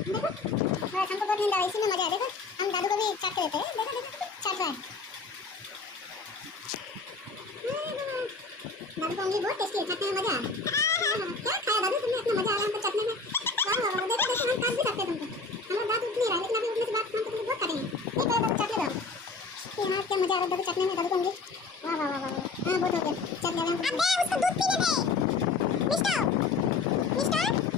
देखो बस हमको बहुत नींद आ रही है, इसी में मजा है। देखो हम दादू को भी चाट के देते हैं। देखो देखो चाट रहा है दादू को। उंगली बहुत टेस्टी है, चाटने में मजा आ रहा है। क्या खाया दादू तुमने? इतना मजा आ रहा है हमको चाटने में। वाह वाह वाह, देखो देखो हम काट भी सकते हैं तुमको। हमारा दांत उठ नहीं रहा है, लेकिन अभी उठने से बाद हम तुमको बहुत काटेंगे। ये पहले दादू चाट ले दाओ। यहाँ क्या मजा आ रहा है दादू चाटने में, दादू को उंगली। वाह वाह वाह वाह, हाँ बहुत हो गया, चाट ले रहे हैं। अबे उसको दूध पीने दे मिस्टर मिस्टर।